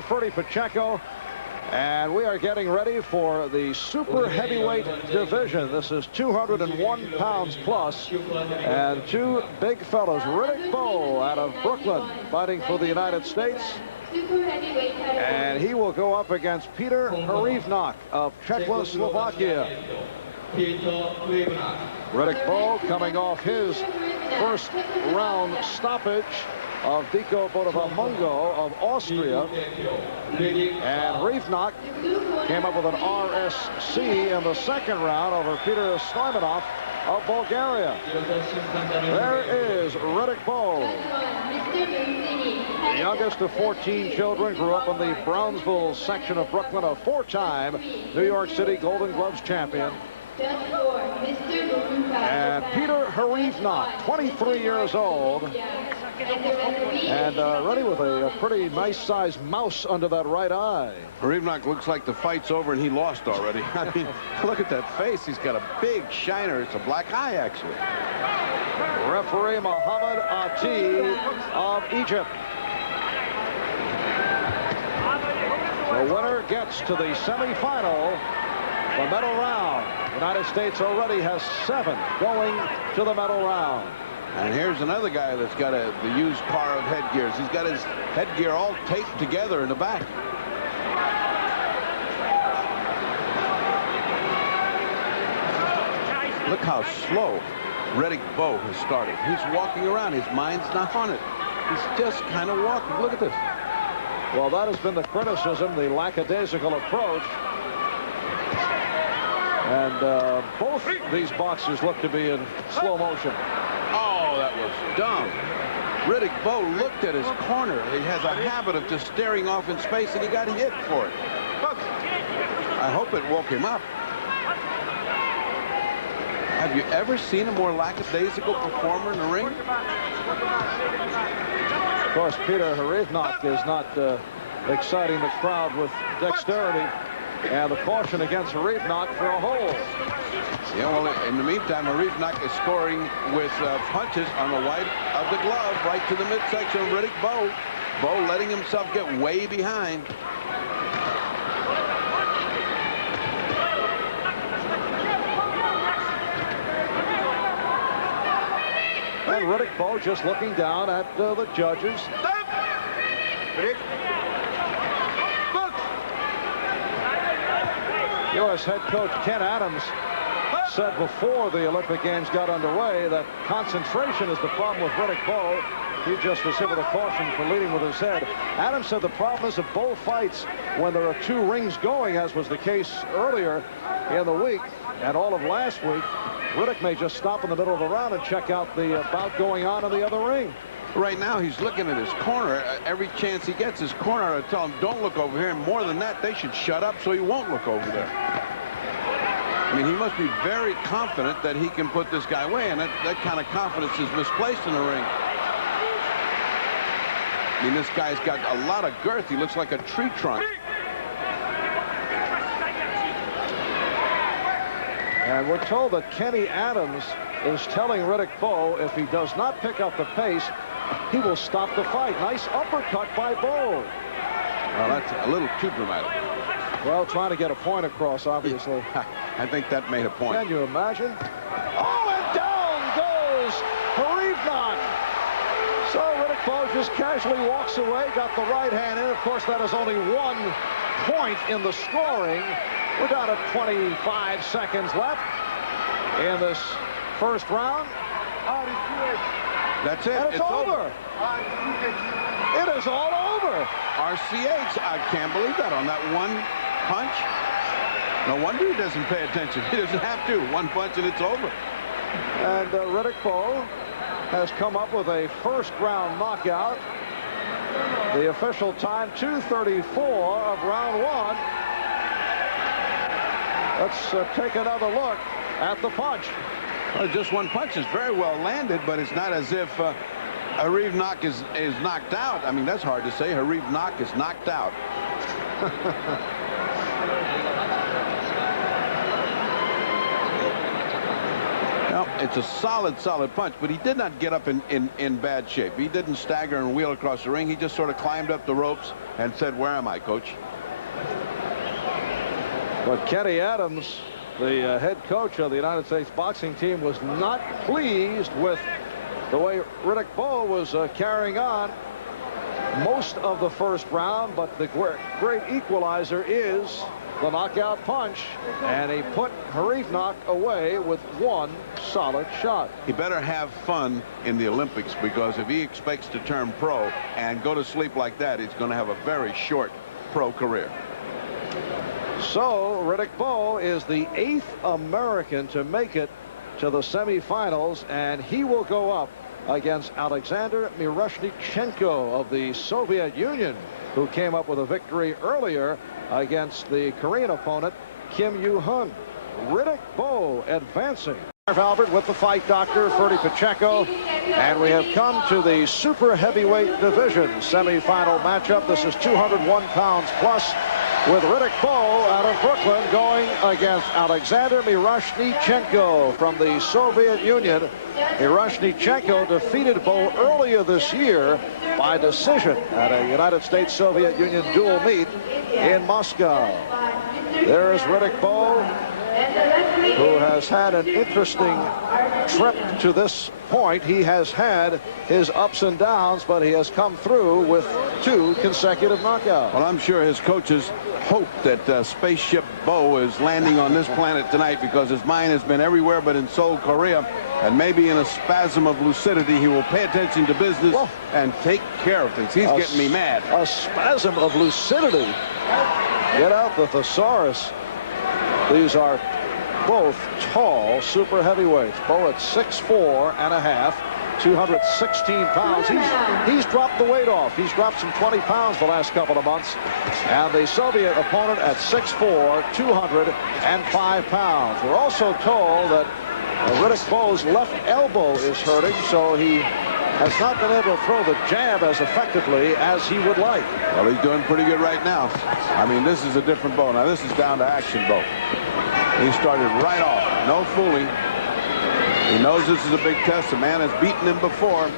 Aleksandr, Ferdy Pacheco. And we are getting ready for the super heavyweight division. This is 201 pounds plus. And two big fellows, Riddick Bowe out of Brooklyn, fighting for the United States. And he will go up against Peter Hrivnak of Czechoslovakia. Riddick Bowe coming off his first round stoppage of Diko Bodovamungo of Austria. And Hrivnak came up with an RSC in the second round over Peter Stoimanov of Bulgaria. There is Riddick Bowe, the youngest of 14 children, grew up in the Brownsville section of Brooklyn, a four-time New York City Golden Gloves champion. And Peter Hrivnak, 23 years old, and ready with a pretty nice-sized mouse under that right eye. Hrivnak looks like the fight's over and he lost already. I mean, look at that face. He's got a big shiner. It's a black eye, actually. Referee Mohammed Ati of Egypt. The winner gets to the semifinal, the medal round. The United States already has 7 going to the medal round. And here's another guy that's got the used car of headgears. He's got his headgear all taped together in the back. Look how slow Riddick Bowe has started. He's walking around. His mind's not on it. He's just kind of walking. Look at this. Well, that has been the criticism, the lackadaisical approach. And both these boxers look to be in slow motion. Oh, that was dumb. Riddick Bowe looked at his corner. He has a habit of just staring off in space, and he got hit for it. I hope it woke him up. Have you ever seen a more lackadaisical performer in the ring? Of course, Peter Hrivnak is not exciting the crowd with dexterity. And the caution against Hrivnak for a hold. Yeah, well, in the meantime, Hrivnak is scoring with punches on the white of the glove right to the midsection of Riddick Bowe. Bowe letting himself get way behind. And Riddick Bowe just looking down at the judges. U.S. head coach Ken Adams said before the Olympic Games got underway that concentration is the problem with Riddick Bowe. He just was hit with a caution for leading with his head. Adams said the problem is that both fights, when there are 2 rings going, as was the case earlier in the week and all of last week, Riddick may just stop in the middle of the round and check out the bout going on in the other ring. Right now, he's looking at his corner. Every chance he gets, his corner to tell him, don't look over here. And more than that, they should shut up so he won't look over there. I mean, he must be very confident that he can put this guy away, and that kind of confidence is misplaced in the ring. I mean, this guy's got a lot of girth. He looks like a tree trunk. And we're told that Kenny Adams is telling Riddick Bowe if he does not pick up the pace, he will stop the fight. Nice uppercut by Bowe. Well, that's a little too dramatic. Well, trying to get a point across, obviously. I think that made a point. Can you imagine? Oh, and down goes Hrivnak. So Riddick Bowe just casually walks away, got the right hand in. Of course, that is only 1 point in the scoring. We're down to 25 seconds left in this first round. That's it. And it's over. It is all over. RCH, I can't believe that on that 1 punch. No wonder he doesn't pay attention. He doesn't have to. 1 punch and it's over. And Riddick Bowe has come up with a first round knockout. The official time 2:34 of round 1. Let's take another look at the punch. Well, just 1 punch is very well landed, but it's not as if Hrivnak is knocked out. I mean, that's hard to say. Hrivnak is knocked out. Well, it's a solid punch, but he did not get up in bad shape. He didn't stagger and wheel across the ring. He just sort of climbed up the ropes and said, "Where am I, coach?" But Kenny Adams, the head coach of the United States boxing team, was not pleased with the way Riddick Bowe was carrying on most of the first round. But the great equalizer is the knockout punch, and he put Hrivnak away with one solid shot. He better have fun in the Olympics, because if he expects to turn pro and go to sleep like that, he's going to have a very short pro career. So Riddick Bowe is the 8th American to make it to the semifinals, and he will go up against Aleksandr Miroshnichenko of the Soviet Union, who came up with a victory earlier against the Korean opponent Kim Yoo-hun. Riddick Bowe advancing. Albert with the fight doctor, Ferdy Pacheco, and we have come to the super heavyweight division semifinal matchup. This is 201 pounds plus, with Riddick Bowe out of Brooklyn going against Aleksandr Miroshnichenko from the Soviet Union. Miroshnichenko defeated Bowe earlier this year by decision at a United States-Soviet Union dual meet in Moscow. There's Riddick Bowe, who has had an interesting trip to this point. He has had his ups and downs, but he has come through with 2 consecutive knockouts. Well, I'm sure his coaches hope that spaceship Bowe is landing on this planet tonight, because his mind has been everywhere but in Seoul, Korea, and maybe in a spasm of lucidity he will pay attention to business and take care of things. He's getting me mad. A spasm of lucidity. Get out the thesaurus. These are both tall super heavyweights. Bowe at 6'4½", 216 pounds. He's dropped the weight off. He's dropped some 20 pounds the last couple of months. And the Soviet opponent at 6'4", 205 pounds. We're also told that Riddick Bowe's left elbow is hurting, so he has not been able to throw the jab as effectively as he would like. Well, he's doing pretty good right now. I mean, this is a different Bowe. Now, this is down to action Bowe. He started right off. No fooling. He knows this is a big test. The man has beaten him before.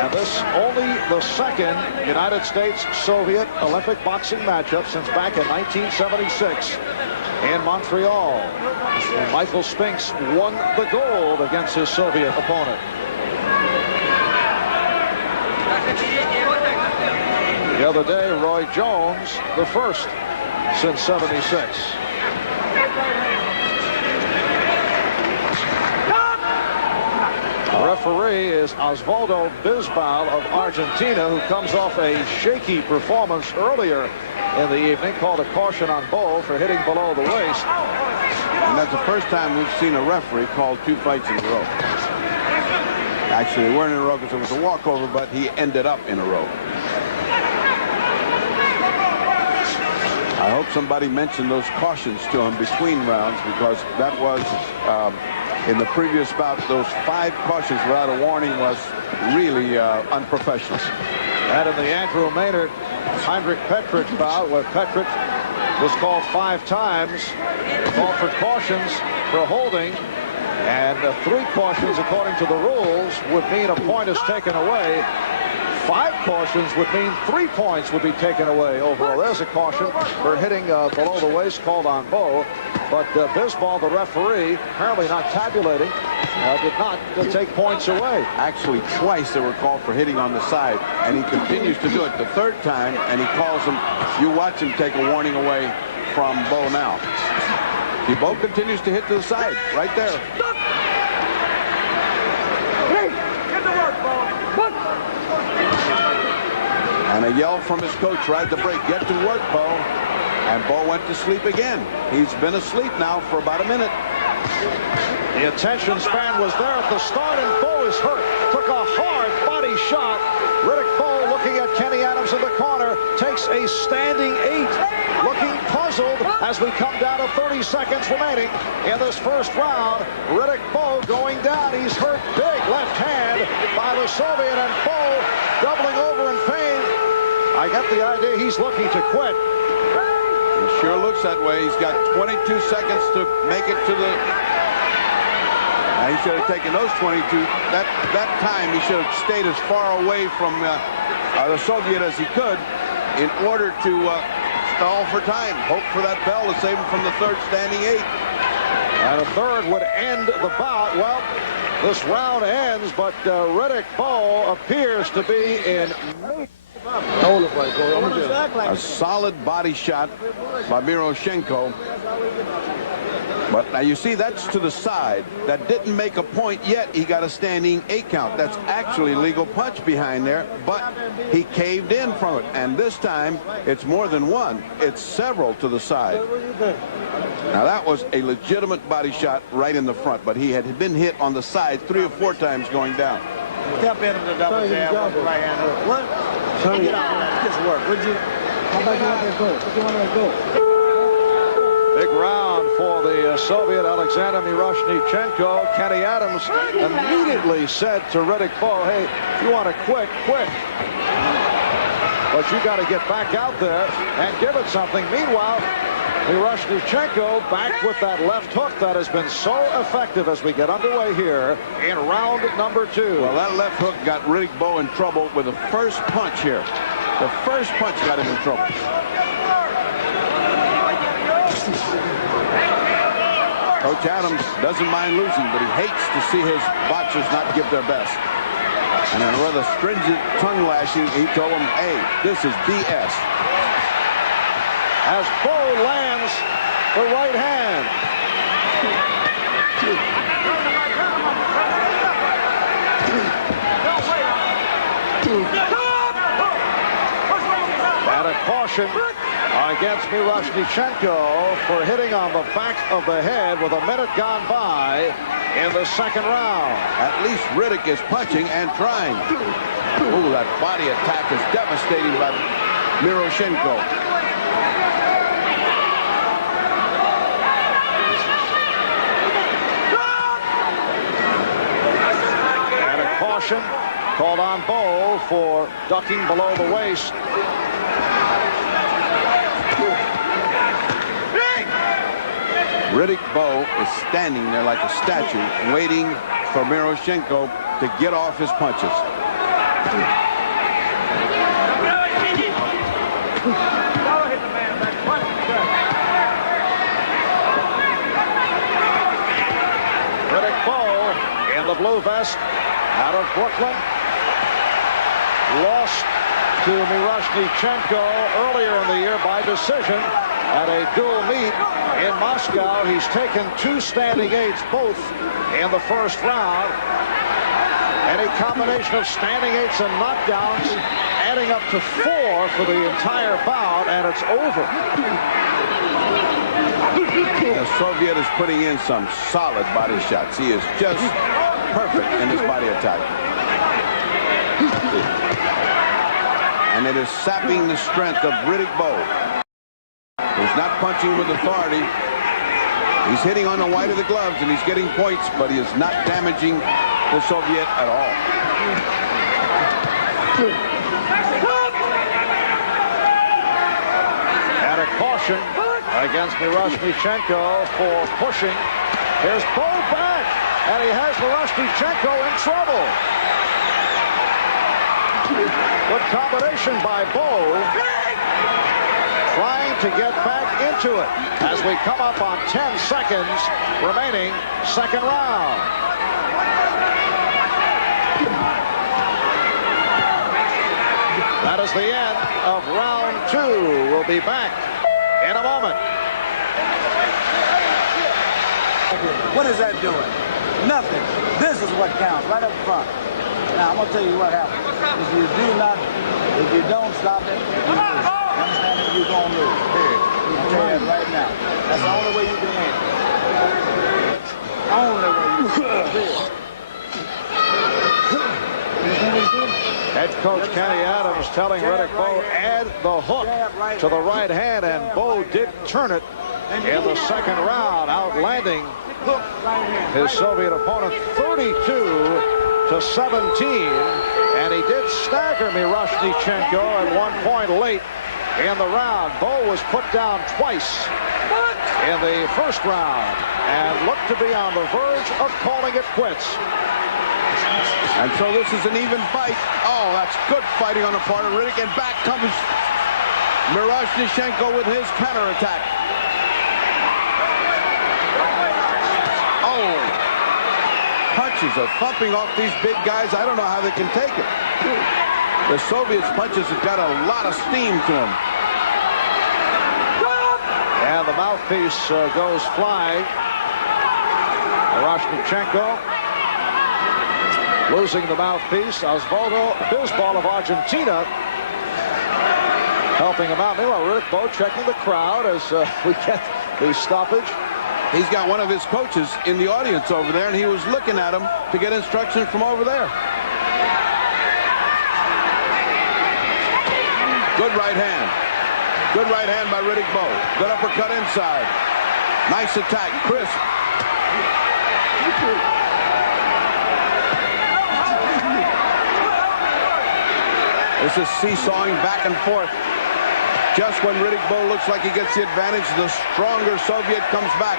And this only the second United States-Soviet Olympic boxing matchup since back in 1976 in Montreal. And Michael Spinks won the gold against his Soviet opponent. The other day, Roy Jones, the first since '76. The referee is Osvaldo Bisbal of Argentina, who comes off a shaky performance earlier in the evening. Called a caution on Bowe for hitting below the waist. And that's the first time we've seen a referee call 2 fights in a row. Actually, they weren't in a row because it was a walkover, but he ended up in a row. I hope somebody mentioned those cautions to him between rounds, because that was in the previous bout. Those 5 cautions without a warning was really unprofessional. And in the Andrew Maynard Heinrich Petrich bout, where Petrich was called 5 times, called for cautions for holding, and 3 cautions according to the rules would mean a point is taken away. 5 cautions would mean 3 points would be taken away overall. There's a caution for hitting below the waist called on Bowe, but Bisbal, the referee, apparently not tabulating, did not take points away. Actually, twice they were called for hitting on the side, and he continues to do it the 3rd time, and he calls him. You watch him take a warning away from Bowe now. He Bowe continues to hit to the side, right there. And a yell from his coach right at the break, "Get to work, Bowe." And Bowe went to sleep again. He's been asleep now for about a minute. The attention span was there at the start, and Bowe is hurt. Took a hard body shot. Riddick Bowe, looking at Kenny Adams in the corner, takes a standing 8, looking puzzled as we come down to 30 seconds remaining in this first round. Riddick Bowe going down. He's hurt big. Left hand by the Soviet, and Bowe doubling over in pain. I get the idea he's looking to quit. He sure looks that way. He's got 22 seconds to make it to the... He should have taken those 22. That time, he should have stayed as far away from the Soviet as he could in order to stall for time. Hope for that bell to save him from the third standing 8. And a third would end the bout. Well, this round ends, but Riddick Bowe appears to be in... A solid body shot by Miroshnichenko. But now you see, that's to the side. That didn't make a point yet. He got a standing 8 count. That's actually legal punch behind there, but he caved in from it. And this time, it's more than one. It's several to the side. Now that was a legitimate body shot right in the front, but he had been hit on the side 3 or 4 times going down. Step into the double jab with the right hand hook. What? Get out of that. Just work, would you? How about you want to go? What do you want to go? Big round for the Soviet Aleksandr Miroshnichenko. Kenny Adams immediately said to Riddick Bowe, hey, if you want to quit, quit. But you got to get back out there and give it something. Meanwhile, Miroshnichenko back with that left hook that has been so effective as we get underway here in round number 2. Well, that left hook got Riddick Bowe in trouble with the first punch here. The first punch got him in trouble. Coach Adams doesn't mind losing, but he hates to see his boxers not give their best. And in a rather stringent tongue lashing, he told him, hey, this is BS. As Bowe lands the right hand. And a caution against Miroshnichenko for hitting on the back of the head with a minute gone by in the second round. At least Riddick is punching and trying. Ooh, that body attack is devastating by Miroshnichenko. Called on Bowe for ducking below the waist. Riddick Bowe is standing there like a statue, waiting for Miroshnichenko to get off his punches. Riddick Bowe in the blue vest, out of Brooklyn, lost to Miroshnichenko earlier in the year by decision at a dual meet in Moscow. He's taken 2 standing 8s, both in the first round. Any combination of standing 8s and knockdowns adding up to 4 for the entire bout, and it's over. The Soviet is putting in some solid body shots. He is just perfect in his body attack. And it is sapping the strength of Riddick Bowe. He's not punching with authority. He's hitting on the white of the gloves, and he's getting points, but he is not damaging the Soviet at all. And a caution against Miroshnichenko for pushing. Here's Bowe back, and he has Miroshnichenko in trouble. Good combination by Bowe, trying to get back into it as we come up on 10 seconds remaining, second round. That is the end of round 2. We'll be back in a moment. What is that doing? Nothing. This is what counts, right up front. Now, I'm going to tell you what happens. If you don't stop it, you lose. You understand me? You're going to lose. Period. I'll tell you that right now. That's the only way you can win. Only way you can win. Head coach Kenny Adams telling Riddick Bowe, add the hook to the right hand, and Bowe did turn it in the second round, outlanding his Soviet opponent 32-17, and he did stagger Miroshnichenko at one point late in the round. Bowe was put down twice in the first round and looked to be on the verge of calling it quits. And so this is an even fight. Oh, that's good fighting on the part of Riddick. And back comes Miroshnichenko with his counterattack. Oh, punches are thumping off these big guys. I don't know how they can take it. The Soviets' punches have got a lot of steam to them. And the mouthpiece goes flying. Miroshnichenko losing the mouthpiece. Osvaldo Bisbal of Argentina helping him out. Meanwhile, Riddick Bowe checking the crowd as we get the stoppage. He's got one of his coaches in the audience over there, and he was looking at him to get instructions from over there. Good right hand. Good right hand by Riddick Bowe. Good uppercut inside. Nice attack. Crisp. This is seesawing back and forth. Just when Riddick Bowe looks like he gets the advantage, the stronger Soviet comes back.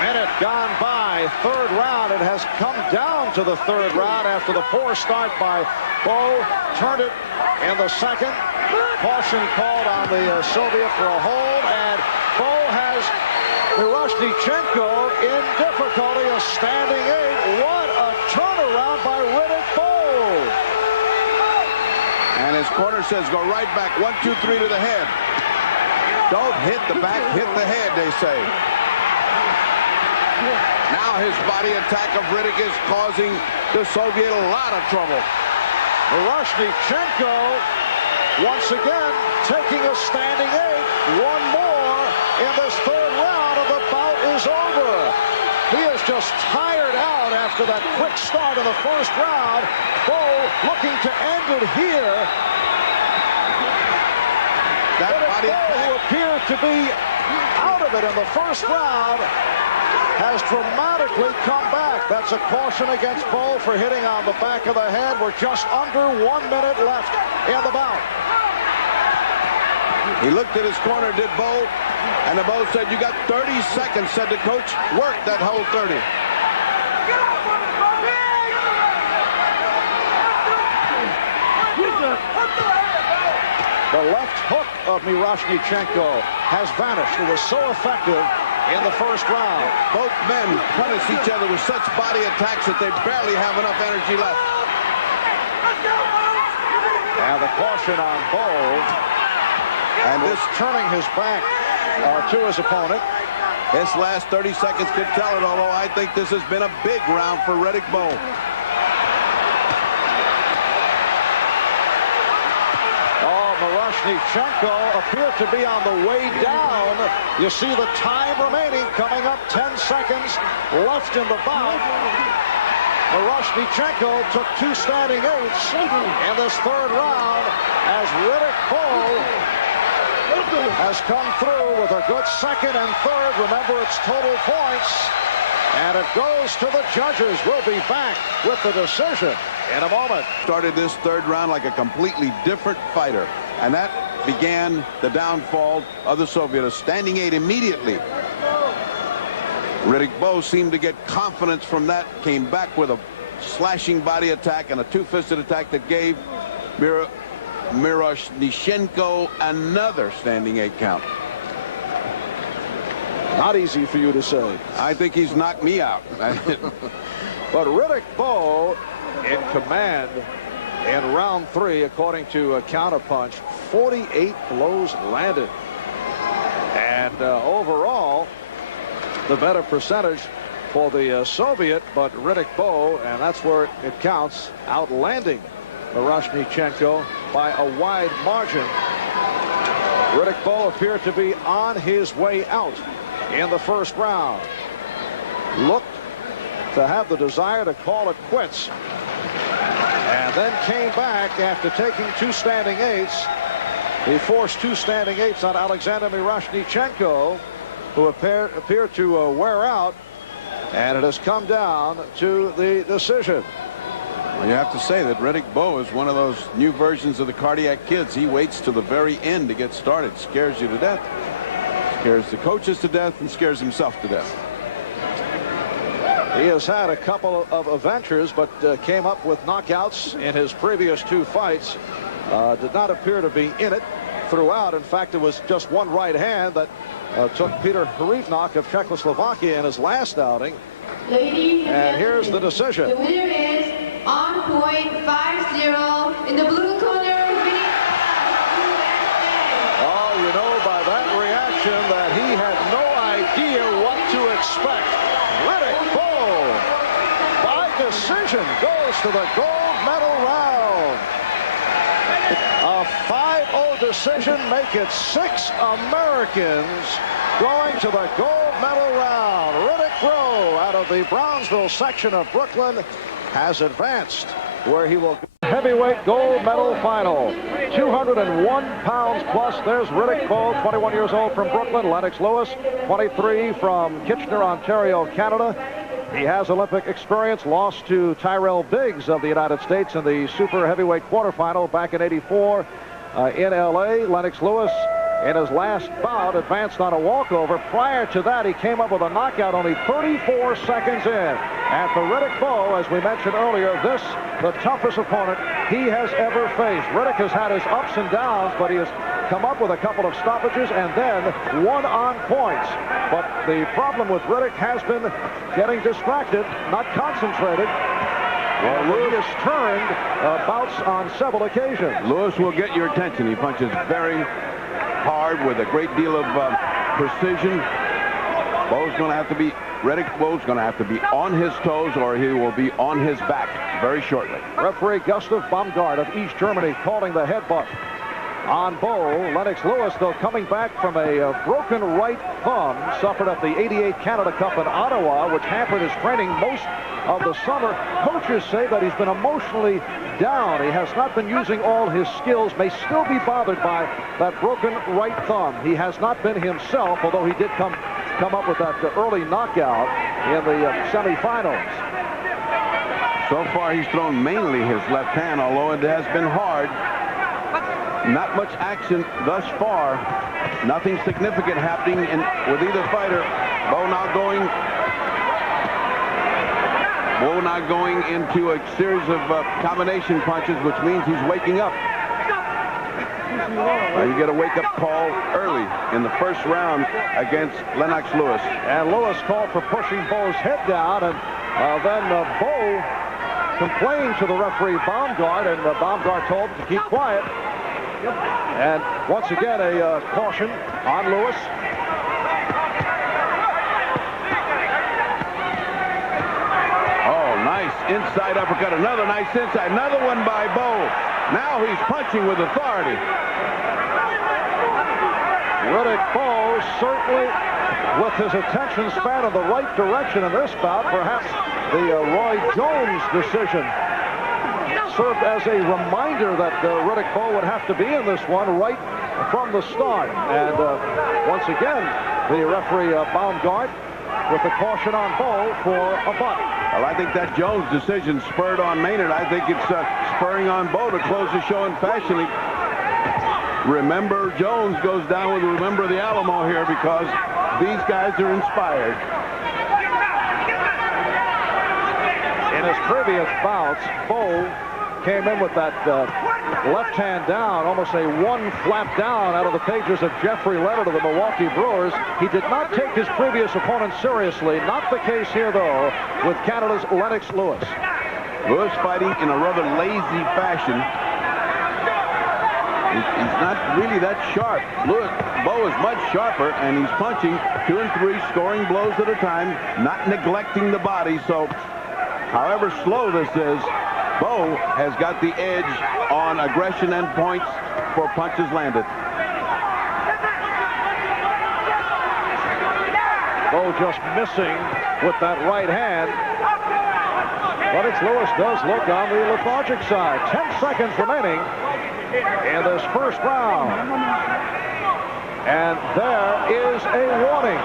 Minute gone by. Third round. It has come down to the third round after the poor start by Bowe. Turned it in the second. Caution called on the Soviet for a hold, and Bowe has Miroshnichenko in difficulty. A standing 8. What a turnaround by Riddick Bowe. And his corner says go right back. 1, 2, 3 to the head. Don't hit the back, hit the head, they say. Now his body attack of Riddick is causing the Soviet a lot of trouble. Miroshnichenko once again taking a standing 8. One more in this third round, and the bout is over. He is just tired out after that quick start in the first round. Bowe looking to end it here. That body Bowe, who appeared to be out of it in the first round, has dramatically come back. That's a caution against Bowe for hitting on the back of the head. We're just under 1 minute left in the bout. He looked at his corner, did Bowe, and the Bowe said, you got 30 seconds, said the coach. Work that whole 30. The left hook of Miroshnichenko has vanished. It was so effective in the first round. Both men punish each other with such body attacks that they barely have enough energy left. And the caution on Bowe. And this turning his back to his opponent. This last 30 seconds could tell it, although I think this has been a big round for Riddick Bowe. Miroshnichenko appeared to be on the way down. You see the time remaining, coming up 10 seconds left in the bout. Miroshnichenko took 2 standing 8s in this third round as Riddick Bowe has come through with a good second and third. Remember, it's total points. And it goes to the judges. We'll be back with the decision in a moment. Started this third round like a completely different fighter. And that began the downfall of the Soviet. A standing 8 immediately. Riddick Bowe seemed to get confidence from that. Came back with a slashing body attack and a 2-fisted attack that gave Miroshnichenko another standing 8 count. Not easy for you to say. I think he's knocked me out. But Riddick Bowe in command in round 3, according to Counterpunch. 48 blows landed. And overall, the better percentage for the Soviet, but Riddick Bowe, and that's where it counts, outlanding Miroshnichenko by a wide margin. Riddick Bowe appeared to be on his way out in the first round. Looked to have the desire to call it quits, and then came back after taking 2 standing 8s. He forced 2 standing 8s on Aleksandr Miroshnichenko, who appeared to wear out, and it has come down to the decision. Well, you have to say that Riddick Bowe is one of those new versions of the cardiac kids. He waits to the very end to get started. Scares you to death. Scares the coaches to death and scares himself to death. He has had a couple of adventures, but came up with knockouts in his previous 2 fights. Did not appear to be in it throughout. In fact, it was just one right hand that took Peter Hrivnak of Czechoslovakia in his last outing. And here's the decision. The winner is on point 5-0 in the blue corner. Oh, you know by that reaction that he had no idea what to expect. Riddick Bowe, by decision, goes to the gold medal round. A 5-0 decision make it 6 Americans going to the gold medal round. Riddick Bowe out of the Brownsville section of Brooklyn has advanced where he will go. Heavyweight gold medal final. 201 pounds plus. There's Riddick Bowe, 21 years old from Brooklyn. Lennix Lewis, 23 from Kitchener, Ontario, Canada. He has Olympic experience. Lost to Tyrell Biggs of the United States in the super heavyweight quarterfinal back in '84 in LA. Lennix Lewis, in his last bout, advanced on a walkover. Prior to that, he came up with a knockout only 34 seconds in. And for Riddick Bowe, as we mentioned earlier, this the toughest opponent he has ever faced. Riddick has had his ups and downs, but he has come up with a couple of stoppages and then won on points. But the problem with Riddick has been getting distracted, not concentrated. Well, Lewis has turned bouts on several occasions. Lewis will get your attention. He punches very hard with a great deal of precision. Riddick Bowe's going to have to be on his toes or he will be on his back very shortly. Referee Gustav Baumgart of East Germany calling the headbutt on Bowe. Lennix Lewis, though, coming back from a broken right thumb, suffered at the '88 Canada Cup in Ottawa, which hampered his training most of the summer. Coaches say that he's been emotionally down. He has not been using all his skills, may still be bothered by that broken right thumb. He has not been himself, although he did come up with that early knockout in the semifinals. So far, he's thrown mainly his left hand, although it has been hard. Not much action thus far. Nothing significant happening with either fighter. Bowe now going into a series of combination punches, which means he's waking up. You get a wake-up call early in the first round against Lennix Lewis. And Lewis called for pushing Bowe's head down, and then Bowe complained to the referee Baumgart, and Baumgart told him to keep quiet. And once again, a caution on Lewis. Oh, nice inside uppercut. Another nice inside. Another one by Bowe. Now he's punching with authority. Riddick Bowe certainly with his attention span in the right direction in this bout. Perhaps the Roy Jones decision served as a reminder that Riddick Bowe would have to be in this one right from the start. And once again, the referee Baumgart with the caution on Bowe for a butt. Well, I think that Jones decision spurred on Maynard. I think it's spurring on Bowe to close the show in fashion. Remember, Jones goes down with Remember the Alamo here because these guys are inspired. In his previous bouts, Bowe came in with that left hand down, almost a one flap down out of the pages of Jeffrey Leonard of the Milwaukee Brewers. He did not take his previous opponent seriously. Not the case here, though, with Canada's Lennix Lewis. Lewis fighting in a rather lazy fashion. He's not really that sharp. Bowe is much sharper, and he's punching 2 and 3, scoring blows at a time, not neglecting the body. So, however slow this is, Bowe has got the edge on aggression and points for punches landed. Bowe just missing with that right hand. Lennix Lewis does look on the lethargic side. 10 seconds remaining in this first round. And there is a warning.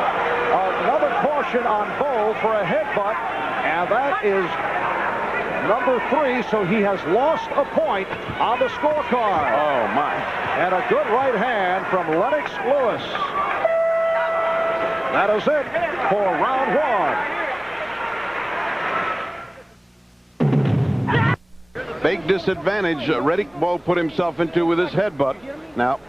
Another caution on Bowe for a headbutt, and that is number 3, so he has lost a point on the scorecard. Oh, my. And a good right hand from Lennix Lewis. That is it for round 1. Big disadvantage Riddick Bowe put himself into with his headbutt. Now,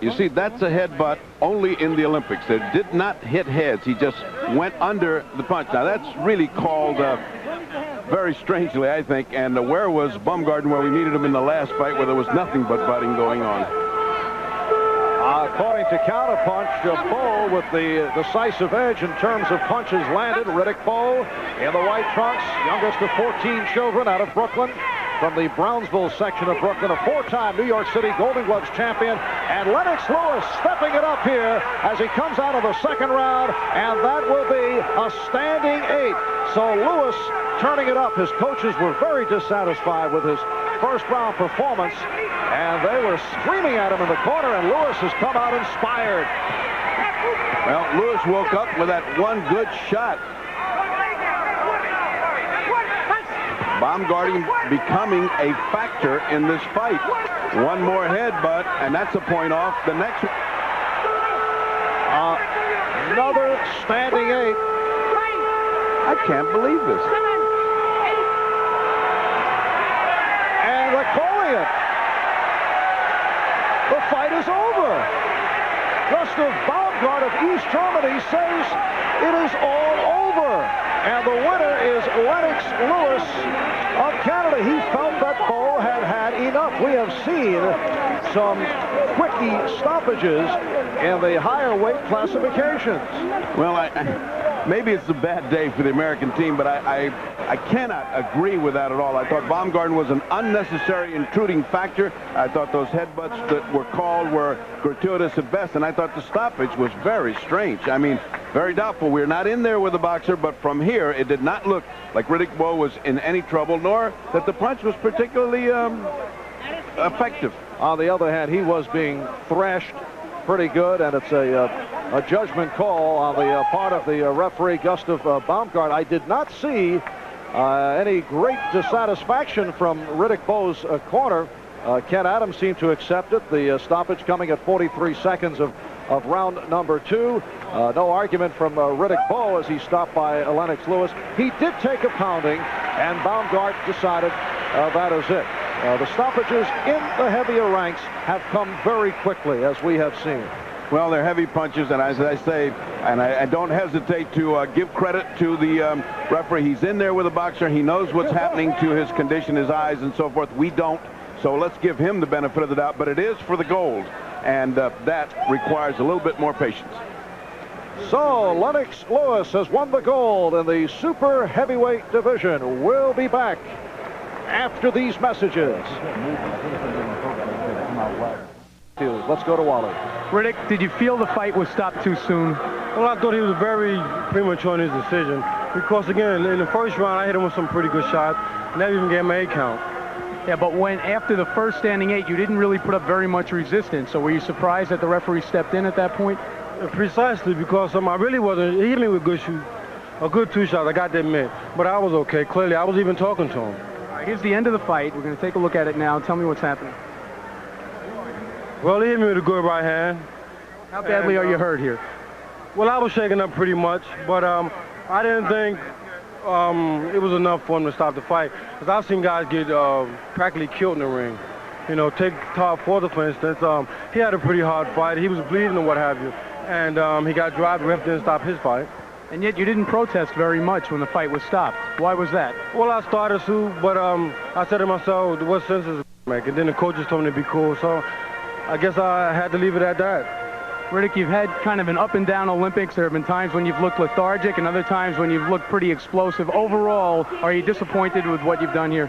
you see, that's a headbutt only in the Olympics. It did not hit heads. He just went under the punch. Now, that's really called very strangely, I think. And where was Baumgarten where we needed him in the last fight where there was nothing but butting going on? According to Counterpunch, Bowe with the decisive edge in terms of punches landed. Riddick Bowe in the white trunks, youngest of 14 children out of Brooklyn. From the Brownsville section of Brooklyn, a 4-time New York City Golden Gloves champion. And Lennix Lewis stepping it up here as he comes out of the second round, and that will be a standing 8. So Lewis turning it up. His coaches were very dissatisfied with his first round performance, and they were screaming at him in the corner, and Lewis has come out inspired. Well, Lewis woke up with that one good shot. Baumgarten becoming a factor in this fight. One more headbutt, and that's a point off. The next another standing 8. I can't believe this. And they're calling it. The fight is over. Gustav Baumgart of East Germany says it is all over. And the winner is Lennix Lewis of Canada. He felt that Bowe had had enough. We have seen some quickie stoppages in the higher weight classifications. Well, maybe it's a bad day for the American team, but I cannot agree with that at all. I thought Baumgarten was an unnecessary intruding factor. I thought those headbutts that were called were gratuitous at best, and I thought the stoppage was very strange. I mean, very doubtful. We're not in there with the boxer, but from here, it did not look like Riddick Bowe was in any trouble, nor that the punch was particularly effective. On the other hand, he was being thrashed pretty good, and it's a judgment call on the part of the referee, Gustav Baumgart. I did not see any great dissatisfaction from Riddick Bowe's corner. Ken Adams seemed to accept it. The stoppage coming at 43 seconds of round number 2. No argument from Riddick Bowe as he stopped by Lennix Lewis. He did take a pounding, and Baumgart decided that is it. The stoppages in the heavier ranks have come very quickly, as we have seen. Well, they're heavy punches, and as I say, and I don't hesitate to give credit to the referee. He's in there with a boxer. He knows what's happening to his condition, his eyes, and so forth. We don't. So let's give him the benefit of the doubt. But it is for the gold, and that requires a little bit more patience. So Lennix Lewis has won the gold in the super heavyweight division. We'll be back after these messages. Let's go to Wally. Riddick, did you feel the fight was stopped too soon? Well, I thought he was very premature in his decision because, again, in the first round, I hit him with some pretty good shots, and that even gave him an 8 count. Yeah, but when after the first standing 8, you didn't really put up very much resistance. So were you surprised that the referee stepped in at that point? Precisely, because I really wasn't. He hit me with a good 2 shots, I got to admit. But I was okay. Clearly, I was even talking to him. All right, here's the end of the fight. We're going to take a look at it now. Tell me what's happening. Well, he hit me with a good right hand. How badly are you hurt here? Well, I was shaking up pretty much, but I didn't think it was enough for him to stop the fight. Because I've seen guys get practically killed in the ring. You know, take Todd Porter, for instance. He had a pretty hard fight. He was bleeding and what have you. And he got dropped. The ref didn't stop his fight. And yet you didn't protest very much when the fight was stopped. Why was that? Well, I started to, but I said to myself, what sense does it make? And then the coaches told me to be cool. So I guess I had to leave it at that. Riddick, you've had kind of an up-and-down Olympics. There have been times when you've looked lethargic and other times when you've looked pretty explosive. Overall, are you disappointed with what you've done here?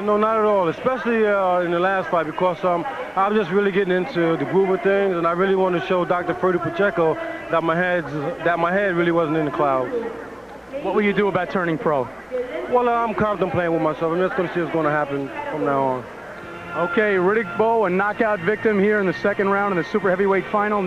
No, not at all, especially in the last fight, because I was just really getting into the groove of things, and I really wanted to show Dr. Freddie Pacheco that my head really wasn't in the clouds. What will you do about turning pro? Well, I'm contemplating with myself. I'm just going to see what's going to happen from now on. Okay, Riddick Bowe, a knockout victim here in the second round of the super heavyweight final.